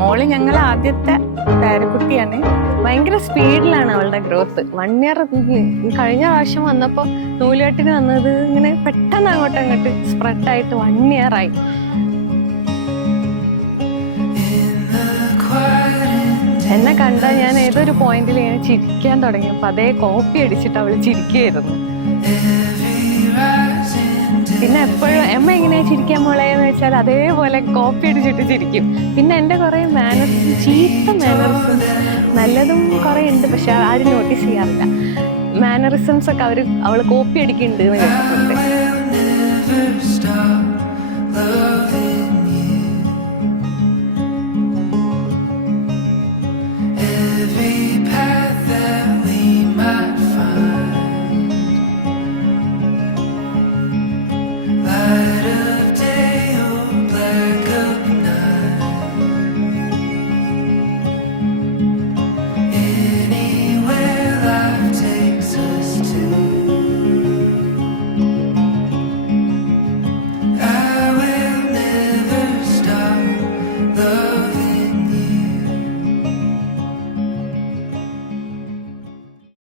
മോള് ഞങ്ങൾ ആദ്യത്തെ പേരക്കുട്ടിയാണ്. ഭയങ്കര സ്പീഡിലാണ് അവളുടെ ഗ്രോത്ത്. 1 ഇയർ കഴിഞ്ഞ പ്രാവശ്യം വന്നപ്പോൾ നൂലുകെട്ടിന് വന്നത് ഇങ്ങനെ പെട്ടെന്ന് അങ്ങോട്ട് സ്പ്രെഡായിട്ട് 1 ഇയർ ആയി. എന്നെ കണ്ടാൽ ഞാൻ ഏതൊരു പോയിന്റിൽ ഇങ്ങനെ ചിരിക്കാൻ തുടങ്ങിയപ്പോൾ അതേ കോപ്പി അടിച്ചിട്ട് അവൾ ചിരിക്കുകയായിരുന്നു. പിന്നെ എപ്പോഴും അമ്മ എങ്ങനെയാ ചിരിക്കാൻ മോളേന്ന് വെച്ചാൽ അതേപോലെ കോപ്പി അടിച്ചിട്ട് ചിരിക്കും. പിന്നെ എൻ്റെ കുറേ മാനർസും ചീത്ത മാനറിസം നല്ലതും കുറേ ഉണ്ട്, പക്ഷെ ആരും നോട്ടീസ് ചെയ്യാറില്ല. മാനറിസംസ് ഒക്കെ അവൾ കോപ്പി അടിക്കുന്നുണ്ട് എന്ന് കേട്ടിട്ടുണ്ട്.